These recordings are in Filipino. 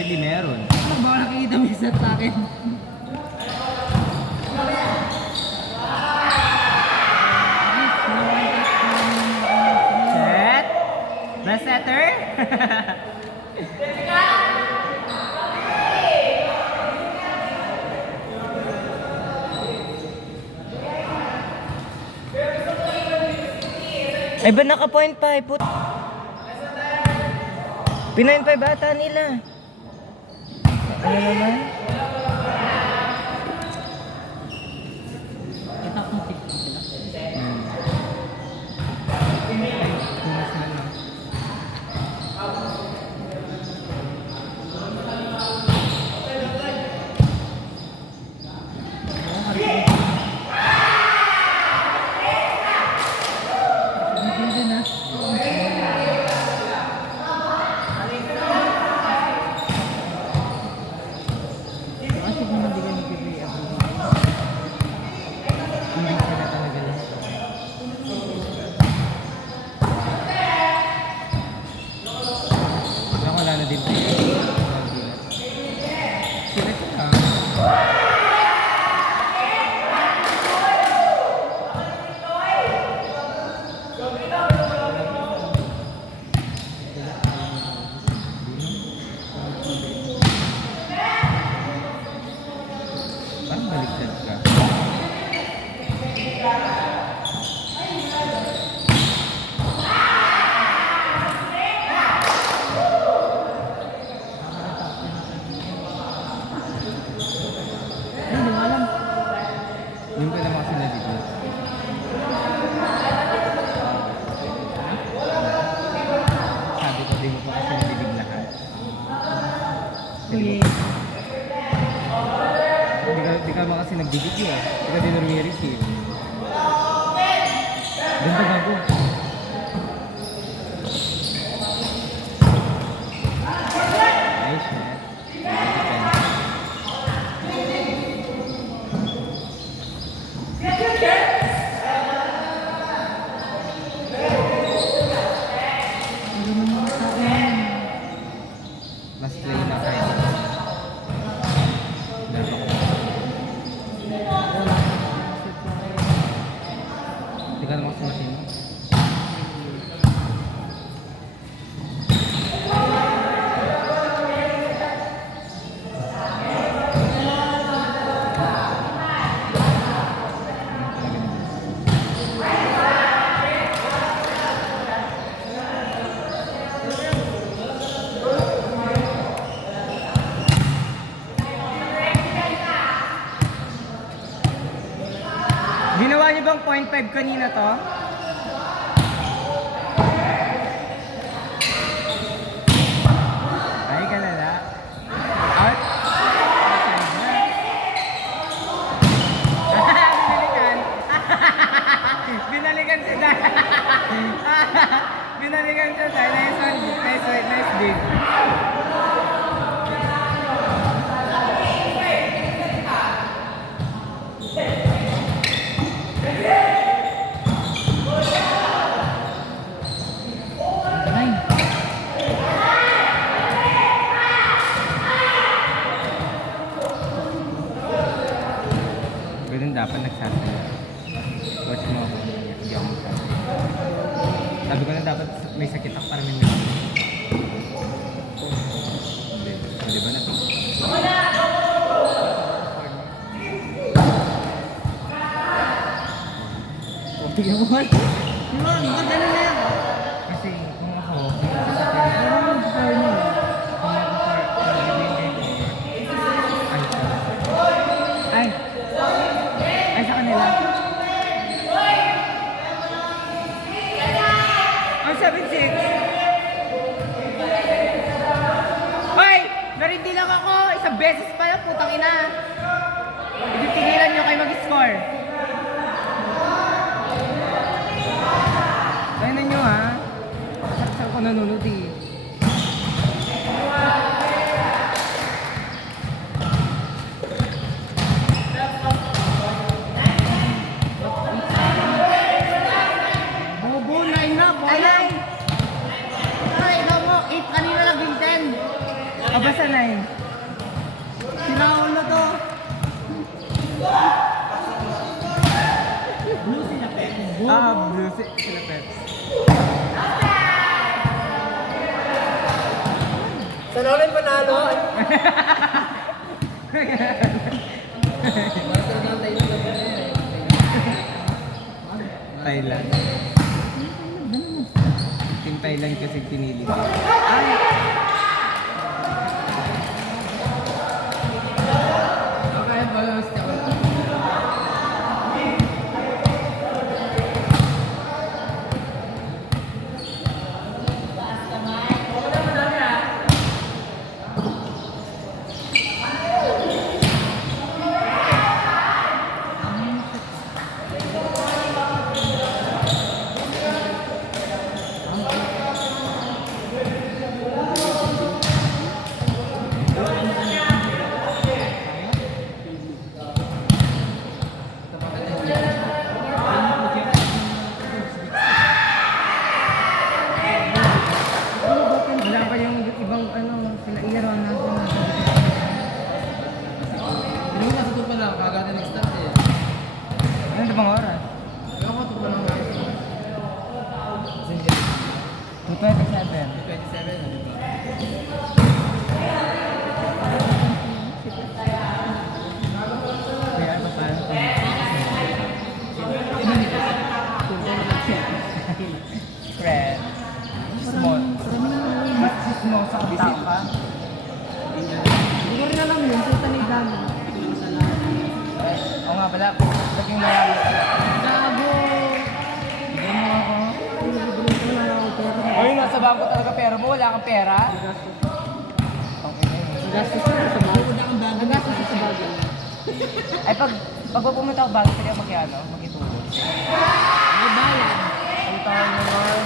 Hardly meron. Ano ba nakikita mo isa sa akin? Set. Best setter. Ay ba naka-point 5? Put. Pinain 5 ata nila. Ano naman? Kita ko tik sila. Tumas na lang. Hindi na. Kasi kung hindi ka nag-play ako. Hindi sila talaga lahat. Wala na din. Sila sila. Parang baliktad ka. Hindi mo alam. Yung ka naman kasi dito. Sabi ko, di mo pa kasi nabibig lahat. Sige. Di ka naman kasi nagbibig yun. Di ka din nare-receive. Ganda gago. Nice, man. Ano naman sa akin? Last play na kayo. Dapat ko. Di ka naman kasi matino. Ginawa niyo bang 0.5 kanina to? Ay, kalala. Out. Binalikan. Binalikan si Dai. Binalikan si Dai. Nice one. Nice one. Nice dig. Nine. Ganun dapat nagsasabi. Watch mo ako. Hindi ako magsasabi. Sabi ko na dapat may sakit ako para may may. Di ba natin? Tignan mo man. Yung mga maganda na yan. Kasi kung ako, sasakyan na. Ano ang score niyo? Kung ako for Ay. Ay sa kanila. ang 7-6. Hoy! Narindi lang ako! Isang beses pa lang, putang ina! Hindi tigilan nyo kayo mag-score. Kaya na nyo ha. Saan ko nanonood eh. Bobo, 9 na. Ay, 9! Ay, ikaw mo. 8 kanina naging 10. O basta 9. Blue. Sila Peps. Sana ulit panalo. Thailand. Team Thailand kasi pinili ko. Okay, balas ka. Wala pa yung ibang ano, sila Aaron na Hindi mo nasa pa lang, kagad next start eh. ano bang oras? Ewan ko, tupa lang guys. 2:27. 27 ano ba? Kaya ano pa paano? Fred. Small. Small sa tao ka. Hindi ko rin alam yun, sa tanigan. Oo nga pala. Laging marami. Gago! Bigyan mo ako. Ay, nasa bangko talaga pera mo. Wala kang pera. Okay na yun. Nagastos ko sa bago. Nagastos ko sa bago. Ay, pag pumunta ako bago, pwede ako magitulog. May bayan. Ang tawag naman.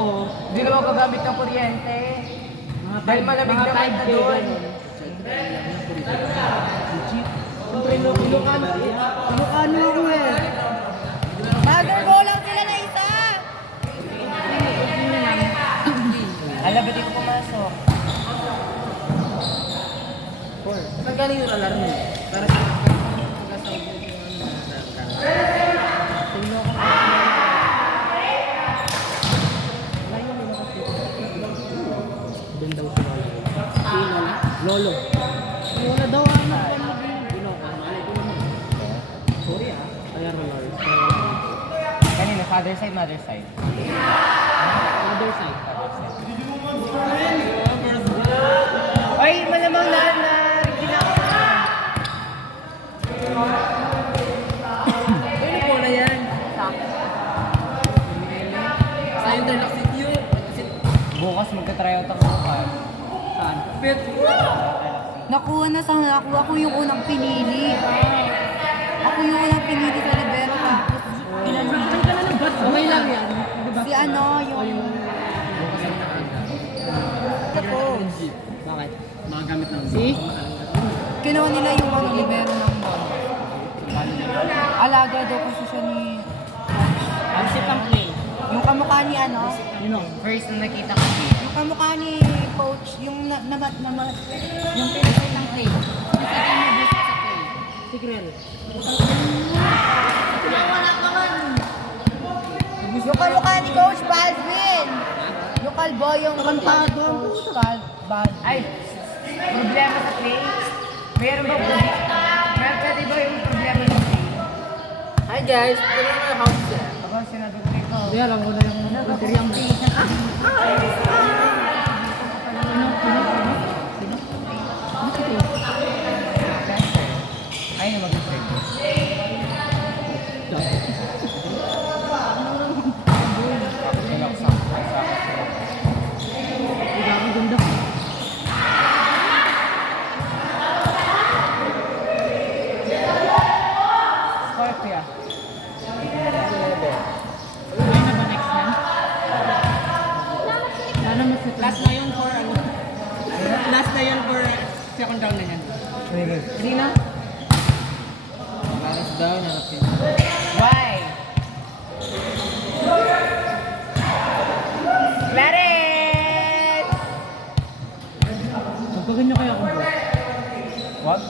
Oo. Hindi naman gagamit ng kuryente. Dahil malamig mga naman na 5K doon. ganun. Siyempre, Ilocano ako eh. Bagger go lang sila na isa! Alam, ba't di ko pumasok? Saan galing yung alarm mo? Para sa doon daw si Lolo. Lolo daw ano? Sorry ah. Kaya Lolo. Kanina, father side, mother side. Other side. Ay, malamang na ginagawa. Ano po na yan? Sa Interlock City yun. Bukas magka-tryout ako bukas. Saan? Pet. Nakuha ko yung unang pinili. Ako yung unang pinili sa libero tapos Okay lang yan. si ano yung tapos Bakit? Mga gamit ng si? kinuha nila yung ano libero ng alaga daw kasi siya ni Ang sitang play. yung kamukha ni ano First na nakita ko yung kamukha ni coach yung yung pinili ng play Sigrel. yung kamukha ni coach Baldwin yung kalbo yung kamukha ni coach Baldwin ay, problema sa play? Meron ba Meron ba yung problema sa play? Hi guys, ito na mga house eh. Ako, sinadugtay ko. Hindi, alam ko na yung materiang mo. Ay, mag-trade. Hindi ako ganda. Scorpio. Ay na ba next yan? Sana mas last na yun for ano? Last na yun for second round na yan. Hindi na? Last daw na natin. Why? Clarence! Magpaganyo kaya ako bro. Wag?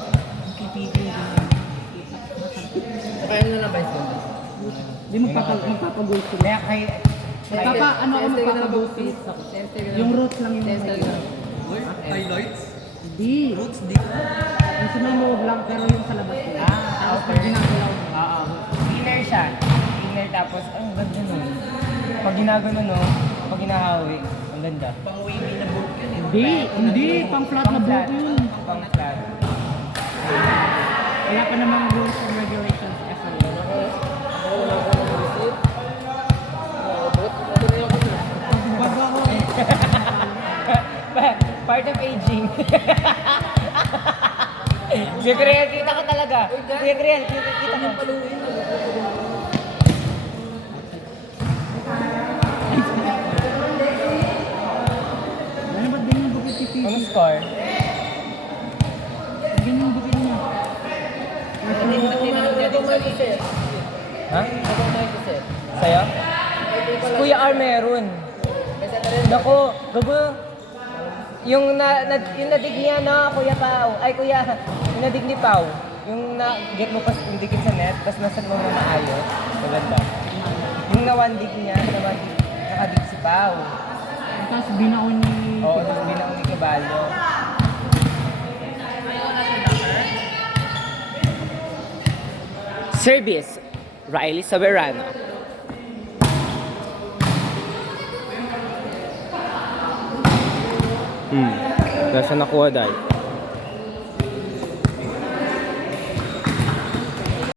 Kaya na lang ba ito? Hindi magpapag-goal sila. Kaya kay... Ano ako magpapag-goal sila? Yung roots lang yung Highlights? Hindi. Roots, di. Yung sinulog lang pero yung sa labas ko. Tapos pag ginagalaw mo. Oo. Inner siya. Inner tapos, ang ganda nun. Pag ginagano no, pag ginahawi, ang ganda. Pang-wavy na book yun eh. Hindi. Pang flat na book yun. Pang flat. Wala pa namang rules and regulations. Bago ako. Part of aging. Kuya Griel, kita ka talaga. Kuya Griel, kita ka. Ano ba't ganyan yung bukit si Fifi? Ang score? Ganyan yung bukit niya. Ha? Sa'yo? Si Kuya R meron. Nako, gago. Yung nadig niya na Kuya Pao. Ay Kuya, yung nadig ni Pao. Yung get mo pa yung digin sa net, tapos nasa mo na maayos. Maganda. Yung nawandig niya, nakadig si Pao. Tapos binaon ni... Oo, tapos binaon ni Caballo. Service, Riley Soberano. Wala siya nakuha dahil.